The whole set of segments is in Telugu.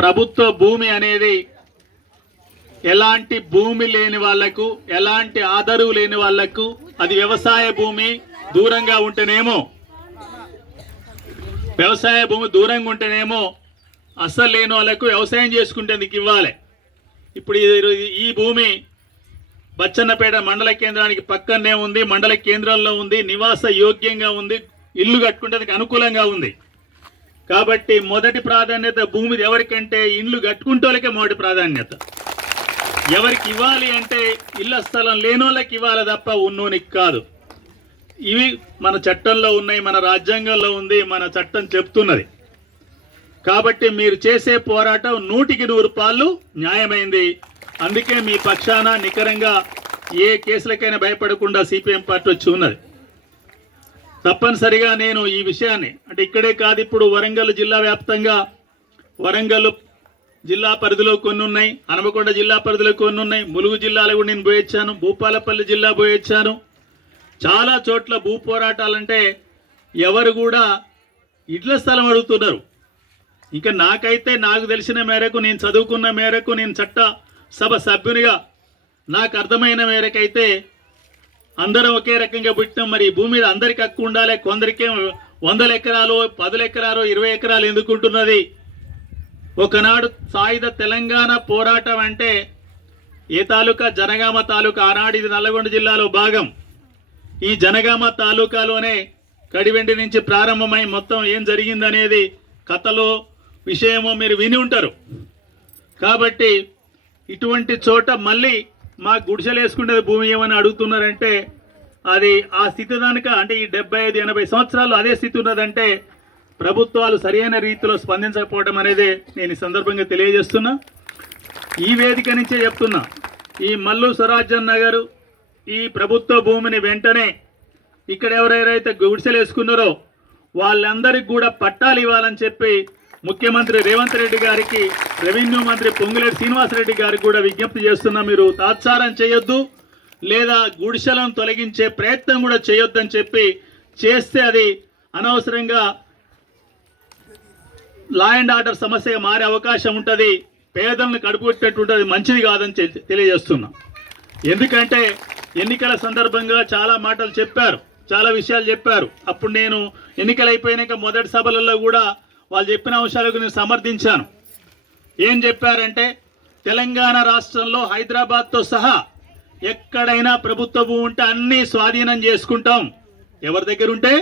ప్రభుత్వ భూమి అనేది ఎలాంటి భూమి లేని వాళ్ళకు ఎలాంటి ఆదరు లేని వాళ్ళకు అది వ్యవసాయ భూమి దూరంగా ఉంటేనేమో వ్యవసాయ భూమి దూరంగా ఉంటేనేమో అస్సలు లేని వాళ్ళకు వ్యవసాయం చేసుకుంటేందుకు ఇవ్వాలి? ఇప్పుడు ఈ- ఈ భూమి బచ్చన్నపేట మండల కేంద్రానికి పక్కనే ఉంది మండల కేంద్రంలో ఉంది నివాస యోగ్యంగా ఉంది ఇల్లు కట్టుకుంటే అనుకూలంగా ఉంది. కాబట్టి మొదటి ప్రాధాన్యత భూమిది ఎవరికంటే ఇల్లు కట్టుకుంటోళ్ళకే మొదటి ప్రాధాన్యత. ఎవరికి ఇవ్వాలి అంటే ఇళ్ళ స్థలం లేనోళ్ళకి ఇవ్వాలి తప్ప ఉన్నోనికి కాదు. ఇవి మన చట్టంలో ఉన్నాయి మన రాజ్యాంగంలో ఉంది మన చట్టం చెప్తున్నది. కాబట్టి మీరు చేసే పోరాటం నూటికి నూరు పాళ్ళు న్యాయమైంది. అందుకే మీ పక్షాన నికరంగా ఏ కేసులకైనా భయపడకుండా సిపిఎం పార్టీ వచ్చి ఉన్నది. తప్పనిసరిగా నేను ఈ విషయాన్ని అంటే ఇక్కడే కాదు ఇప్పుడు వరంగల్ జిల్లా వ్యాప్తంగా వరంగల్ జిల్లా పరిధిలో కొన్ని ఉన్నాయి హనుమకొండ జిల్లా పరిధిలో కొన్ని ఉన్నాయి ములుగు జిల్లాలో కూడా నేను పోయొచ్చాను భూపాలపల్లి జిల్లా పోయొచ్చాను. చాలా చోట్ల భూ పోరాటాలంటే ఎవరు కూడా ఇళ్ళ స్థలం అడుగుతున్నారు. ఇంకా నాకైతే నాకు తెలిసిన మేరకు నేను చదువుకున్న మేరకు నేను చట్ట సభ సభ్యునిగా నాకు అర్థమైన మేరకైతే అందరూ ఒకే రకంగా పుట్టినాం. మరి భూమి మీద అందరికి హక్కు ఉండాలి. కొందరికే వందల ఎకరాలు పదుల ఎకరాలు ఇరవై ఎకరాలు ఎందుకుంటున్నది ఒకనాడు సాయుధ తెలంగాణ పోరాటం అంటే ఏ తాలూకా? జనగామ తాలూకా. ఆనాడు ఇది నల్లగొండ జిల్లాలో భాగం. ఈ జనగామ తాలూకాలోనే కడివెండి నుంచి ప్రారంభమై మొత్తం ఏం జరిగిందనేది కథలో విషయమో మీరు విని ఉంటారు. కాబట్టి ఇటువంటి చోట మళ్ళీ మా గుడిసెలు వేసుకునేది భూమి ఏమని అడుగుతున్నారంటే అది ఆ స్థితి కనుక అంటే ఈ డెబ్బై ఐదు ఎనభై సంవత్సరాలు అదే స్థితి ఉన్నదంటే ప్రభుత్వాలు సరైన రీతిలో స్పందించకపోవడం అనేది నేను ఈ సందర్భంగా తెలియజేస్తున్నా. ఈ వేదిక నుంచే చెప్తున్నా ఈ మల్లు స్వరాజ్యం నగర్ ఈ ప్రభుత్వ భూమిని వెంటనే ఇక్కడ ఎవరెవరైతే గుడిసెలు వేసుకున్నారో వాళ్ళందరికీ కూడా పట్టాలు ఇవ్వాలని చెప్పి ముఖ్యమంత్రి రేవంత్ రెడ్డి గారికి రెవెన్యూ మంత్రి పొంగులేటి శ్రీనివాసరెడ్డి గారికి కూడా విజ్ఞప్తి చేస్తున్నా మీరు తాత్సారం చేయొద్దు లేదా గుడిసెలను తొలగించే ప్రయత్నం కూడా చేయొద్దని చెప్పి చేస్తే అది అనవసరంగా లా అండ్ ఆర్డర్ సమస్యగా మారే అవకాశం ఉంటుంది పేదలను కడుపుట్టేటువంటి ఉంటుంది మంచిది కాదని తెలియజేస్తున్నాం. ఎందుకంటే ఎన్నికల సందర్భంగా చాలా మాటలు చెప్పారు చాలా విషయాలు చెప్పారు. అప్పుడు నేను ఎన్నికలు అయిపోయినాక మొదటి సభలలో కూడా వాళ్ళు చెప్పిన అంశాలకు నేను సమర్థించాను. ఏం చెప్పారంటే తెలంగాణ రాష్ట్రంలో హైదరాబాద్తో సహా ఎక్కడైనా ప్రభుత్వ భూమి ఉంటే అన్నీ స్వాధీనం చేసుకుంటాం. ఎవరి దగ్గర ఉంటే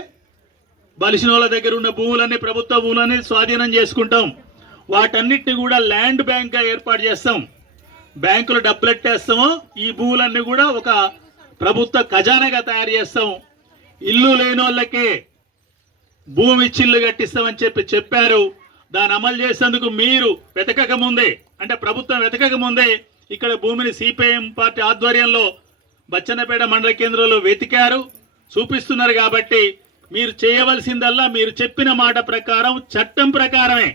బలిసిన వాళ్ళ దగ్గర ఉన్న భూములన్నీ ప్రభుత్వ భూములన్నీ స్వాధీనం చేసుకుంటాం. వాటన్నిటిని కూడా ల్యాండ్ బ్యాంక్గా ఏర్పాటు చేస్తాం. బ్యాంకులు డబ్బులు ఎట్టేస్తామో ఈ భూములన్నీ కూడా ఒక ప్రభుత్వ ఖజానాగా తయారు చేస్తాం. ఇల్లు లేని వాళ్ళకే భూమి చిల్లు కట్టిస్తామని చెప్పి చెప్పారు. దాన్ని అమలు చేసేందుకు మీరు వెతకక ముందే అంటే ప్రభుత్వం వెతకక ముందే ఇక్కడ భూమిని సిపిఐఎం పార్టీ ఆధ్వర్యంలో బచ్చన్నపేట మండల కేంద్రంలో వెతికారు. చూపిస్తున్నారు కాబట్టి మీరు చేయవలసిందల్లా మీరు చెప్పిన మాట ప్రకారం చట్టం ప్రకారమే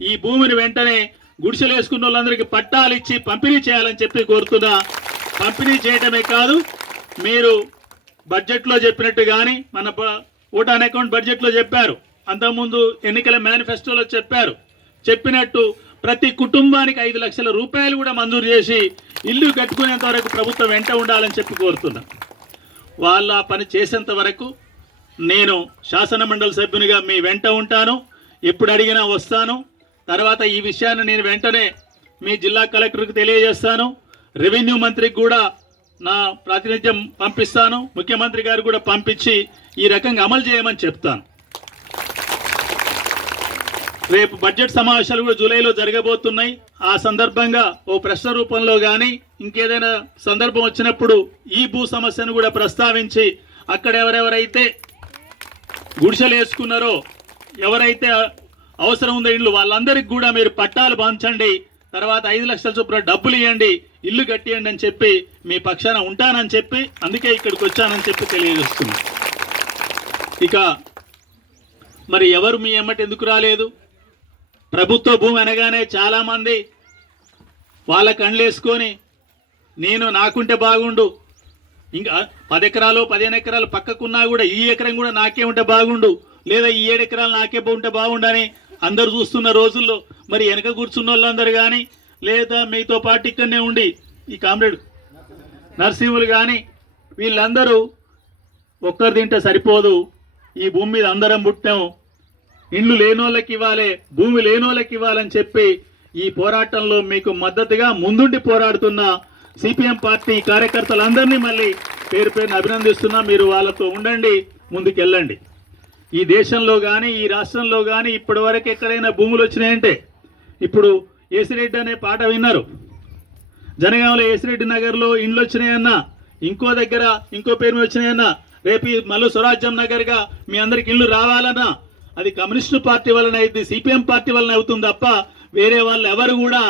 ఈ భూమిని వెంటనే గుడిసెలు వేసుకున్న వాళ్ళందరికీ పట్టాలు ఇచ్చి పంపిణీ చేయాలని చెప్పి కోరుతున్నా. పంపిణీ చేయటమే కాదు మీరు బడ్జెట్లో చెప్పినట్టు కానీ మన ఓటాన్ అకౌంట్ బడ్జెట్లో చెప్పారు. అంతకుముందు ఎన్నికల మేనిఫెస్టోలో చెప్పారు. చెప్పినట్టు ప్రతి కుటుంబానికి ఐదు లక్షల రూపాయలు కూడా మంజూరు చేసి ఇల్లు కట్టుకునేంత వరకు ప్రభుత్వం వెంట ఉండాలని చెప్పి కోరుతున్నా. వాళ్ళు ఆ పని చేసేంత వరకు నేను శాసన మండలి సభ్యునిగా మీ వెంట ఉంటాను. ఎప్పుడు అడిగినా వస్తాను. తర్వాత ఈ విషయాన్ని నేను వెంటనే మీ జిల్లా కలెక్టర్కి తెలియజేస్తాను. రెవెన్యూ మంత్రికి కూడా నా ప్రాతినిధ్యం పంపిస్తాను. ముఖ్యమంత్రి గారు కూడా పంపించి ఈ రకంగా అమలు చేయమని చెప్తాను. రేపు బడ్జెట్ సమావేశాలు కూడా జూలైలో జరగబోతున్నాయి. ఆ సందర్భంగా ఓ ప్రశ్న రూపంలో కానీ ఇంకేదైనా సందర్భం వచ్చినప్పుడు ఈ భూ సమస్యను కూడా ప్రస్తావించి అక్కడ ఎవరెవరైతే గుడిసెలు వేసుకున్నారో ఎవరైతే అవసరం ఉందో ఇల్లు వాళ్ళందరికీ కూడా మీరు పట్టాలు పంచండి. తర్వాత ఐదు లక్షల చొప్పున డబ్బులు ఇవ్వండి ఇల్లు కట్టియండి అని చెప్పి మీ పక్షాన ఉంటానని చెప్పి అందుకే ఇక్కడికి వచ్చానని చెప్పి తెలియజేస్తున్నాను. ఇక మరి ఎవరు మీ ఎమ్మటి ఎందుకు రాలేదు? ప్రభుత్వ భూమి అనగానే చాలామంది వాళ్ళ కళ్ళేసుకొని నేను నాకుంటే బాగుండు. ఇంకా పది ఎకరాలు పదిహేను ఎకరాలు పక్కకున్నా కూడా ఈ ఎకరం కూడా నాకే ఉంటే బాగుండు. లేదా ఈ ఏడు ఎకరాలు నాకే ఉంటే బాగుండని అందరు చూస్తున్న రోజుల్లో మరి వెనక కూర్చున్న వాళ్ళందరూ కానీ లేదా మీతో పాటు ఇక్కడనే ఉండి ఈ కామ్రేడ్ నర్సింహులు కానీ వీళ్ళందరూ ఒక్కరు తింటే సరిపోదు. ఈ భూమి మీద అందరం పుట్టాం. ఇండ్లు లేనోళ్ళకి ఇవ్వాలి భూమి లేనోళ్ళకి ఇవ్వాలని చెప్పి ఈ పోరాటంలో మీకు మద్దతుగా ముందుండి పోరాడుతున్న సిపిఎం పార్టీ కార్యకర్తలందరినీ మళ్ళీ పేరు పేరుని అభినందిస్తున్నా. మీరు వాళ్ళతో ఉండండి ముందుకెళ్ళండి. ఈ దేశంలో కానీ ఈ రాష్ట్రంలో కానీ ఇప్పటి వరకు ఎక్కడైనా భూములు వచ్చినాయంటే ఇప్పుడు ఏసిరెడ్డి అనే పాట విన్నారు. జనగాంలో ఏసిరెడ్డి నగర్లో ఇండ్లు వచ్చినాయన్నా ఇంకో దగ్గర ఇంకో పేరు వచ్చినాయన్నా రేపు మళ్ళీ స్వరాజ్యం నగర్గా మీ అందరికి ఇల్లు రావాలన్నా అది కమ్యూనిస్టు పార్టీ వలన అయింది సిపిఎం పార్టీ వలన అవుతుంది తప్ప వేరే వాళ్ళు ఎవరు కూడా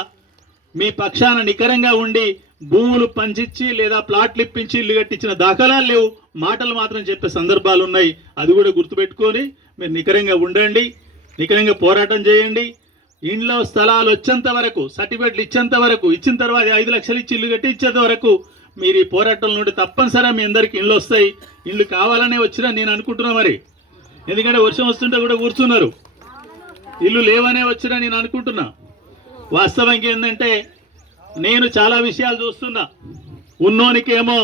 మీ పక్షాన నికరంగా ఉండి భూములు పంచిచ్చి లేదా ప్లాట్లు ఇప్పించి ఇల్లు కట్టించిన దాఖలాలు లేవు. మాటలు మాత్రం చెప్పే సందర్భాలు ఉన్నాయి. అది కూడా గుర్తుపెట్టుకొని మీరు నికరంగా ఉండండి నికరంగా పోరాటం చేయండి. ఇంట్లో స్థలాలు వచ్చేంత వరకు సర్టిఫికెట్లు ఇచ్చేంత వరకు ఇచ్చిన తర్వాత ఐదు లక్షలు ఇచ్చి ఇల్లు కట్టి ఇచ్చేంత వరకు మీరు ఈ పోరాటం నుండి తప్పనిసరిగా మీ అందరికి ఇల్లు వస్తాయి. ఇల్లు కావాలనే వచ్చినా నేను అనుకుంటున్నా మరి. ఎందుకంటే వర్షం వస్తుంటే కూడా కూర్చున్నారు ఇల్లు లేవనే వచ్చినా నేను అనుకుంటున్నా. వాస్తవంగా ఏంటంటే నేను చాలా విషయాలు చూస్తున్నా. ఉన్నోనికేమో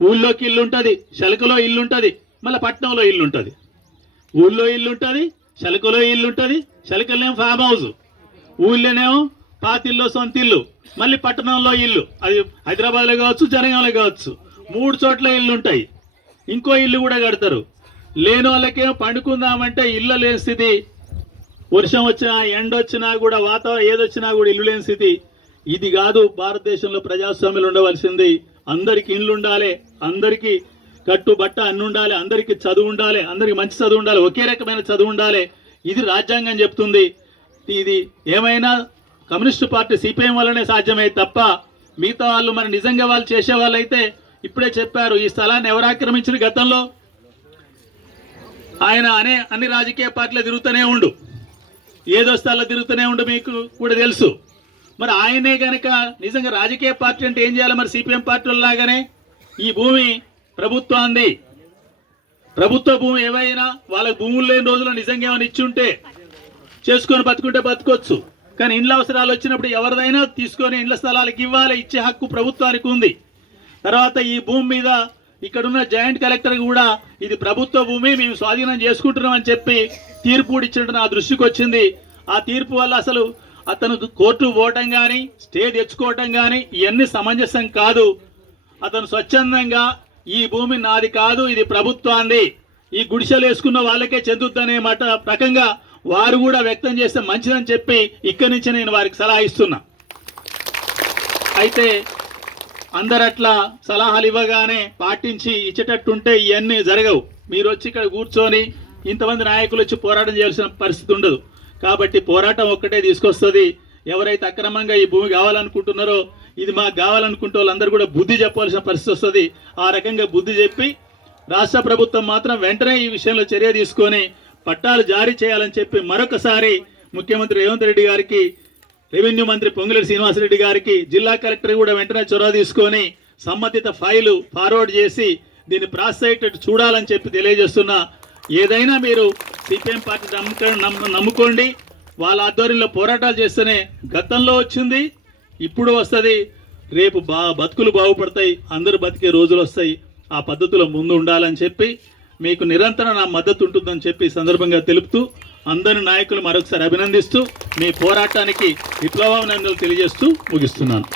ఊళ్ళోకి ఇల్లు ఉంటుంది శలకలో ఇల్లు ఉంటుంది మళ్ళీ పట్నంలో ఇల్లు ఉంటుంది. ఊళ్ళో ఇల్లు ఉంటుంది శలకలో ఇల్లు ఉంటుంది శలకలేమో ఫామ్ హౌస్ ఊళ్ళోనేమో పాతిల్లో సొంత ఇల్లు మళ్ళీ పట్టణంలో ఇల్లు. అది హైదరాబాద్లో కావచ్చు జనగాంలో కావచ్చు. మూడు చోట్ల ఇల్లు ఉంటాయి ఇంకో ఇల్లు కూడా కడతారు. లేని వాళ్ళకేమో పండుకుందామంటే ఇల్లు లేని స్థితి. వర్షం వచ్చినా ఎండ వచ్చినా కూడా వాతావరణం ఏదొచ్చినా కూడా ఇల్లు లేని స్థితి. ఇది కాదు భారతదేశంలో ప్రజాస్వామ్యం ఉండవలసింది. అందరికీ ఇల్లు ఉండాలి అందరికీ కట్టు బట్ట అన్ని ఉండాలి అందరికీ చదువు ఉండాలి అందరికి మంచి చదువు ఉండాలి ఒకే రకమైన చదువు ఉండాలి. ఇది రాజ్యాంగం చెప్తుంది. ఇది ఏమైనా కమ్యూనిస్టు పార్టీ సిపిఎం వల్లనే సాధ్యమైంది తప్ప మిగతా వాళ్ళు మరి నిజంగా వాళ్ళు చేసే వాళ్ళైతే ఇప్పుడే చెప్పారు ఈ స్థలాన్ని ఎవరు ఆక్రమించిన గతంలో? ఆయన అనే అన్ని రాజకీయ పార్టీలు తిరుగుతూనే ఉండు. ఏదో స్థలాలు తిరుగుతూనే ఉండు మీకు కూడా తెలుసు. మరి ఆయనే కనుక నిజంగా రాజకీయ పార్టీ అంటే ఏం చేయాలి మరి సిపిఎం పార్టీలాగానే ఈ భూమి ప్రభుత్వాన్ని ప్రభుత్వ భూమి ఏవైనా వాళ్ళకి భూములు లేని రోజుల్లో నిజంగా ఏమైనా ఇచ్చుంటే చేసుకొని బతుకుంటే బతుకోవచ్చు కానీ ఇండ్ల అవసరాలు వచ్చినప్పుడు ఎవరిదైనా తీసుకొని ఇండ్ల స్థలాలకు ఇవ్వాలి ఇచ్చే హక్కు ప్రభుత్వానికి ఉంది. తర్వాత ఈ భూమి మీద ఇక్కడున్న జాయింట్ కలెక్టర్ కూడా ఇది ప్రభుత్వ భూమి మేము స్వాధీనం చేసుకుంటున్నాం అని చెప్పి తీర్పు ఇచ్చినట్టు నా దృష్టికి వచ్చింది. ఆ తీర్పు వల్ల అసలు అతను కోర్టు పోవటం కానీ స్టే తెచ్చుకోవటం కానీ ఇవన్నీ సమంజసం కాదు. అతను స్వచ్ఛందంగా ఈ భూమి నాది కాదు ఇది ప్రభుత్వాంది. ఈ గుడిసెలు వేసుకున్న వాళ్ళకే చెందుద్దనే మాట రకంగా వారు కూడా వ్యక్తం చేస్తే మంచిదని చెప్పి ఇక్కడి నుంచి నేను వారికి సలహా ఇస్తున్నా. అయితే అందరు అట్లా సలహాలు ఇవ్వగానే పాటించి ఇచ్చేటట్టుంటే ఇవన్నీ జరగవు. మీరు వచ్చి ఇక్కడ కూర్చొని ఇంతమంది నాయకులు వచ్చి పోరాటం చేయాల్సిన పరిస్థితి ఉండదు. కాబట్టి పోరాటం ఒక్కటే తీసుకొస్తుంది. ఎవరైతే అక్రమంగా ఈ భూమి కావాలనుకుంటున్నారో ఇది మాకు కావాలనుకుంటే వాళ్ళందరూ కూడా బుద్ధి చెప్పాల్సిన పరిస్థితి వస్తుంది. ఆ రకంగా బుద్ధి చెప్పి రాష్ట్ర ప్రభుత్వం మాత్రం వెంటనే ఈ విషయంలో చర్య తీసుకొని పట్టాలు జారీ చేయాలని చెప్పి మరొకసారి ముఖ్యమంత్రి రేవంత్ రెడ్డి గారికి రెవెన్యూ మంత్రి పొంగులేటి శ్రీనివాసరెడ్డి గారికి జిల్లా కలెక్టర్ కూడా వెంటనే చొరవ తీసుకొని సంబంధిత ఫైలు ఫార్వర్డ్ చేసి దీన్ని ప్రాసెస్ చూడాలని చెప్పి తెలియజేస్తున్నా. ఏదైనా మీరు సిపిఎం పార్టీ నమ్మక నమ్ముకోండి. వాళ్ళ ఆధ్వర్యంలో పోరాటాలు చేస్తేనే గతంలో వచ్చింది ఇప్పుడు వస్తుంది. రేపు బా బతుకులు బాగుపడతాయి అందరూ బతికే రోజులు వస్తాయి. ఆ పద్ధతిలో ముందు ఉండాలని చెప్పి మీకు నిరంతరం నా మద్దతు ఉంటుందని చెప్పి సందర్భంగా తెలుపుతూ అందరి నాయకులు మరొకసారి అభినందిస్తూ మీ పోరాటానికి విప్లవాభినందనలు తెలియజేస్తూ ముగిస్తున్నాను.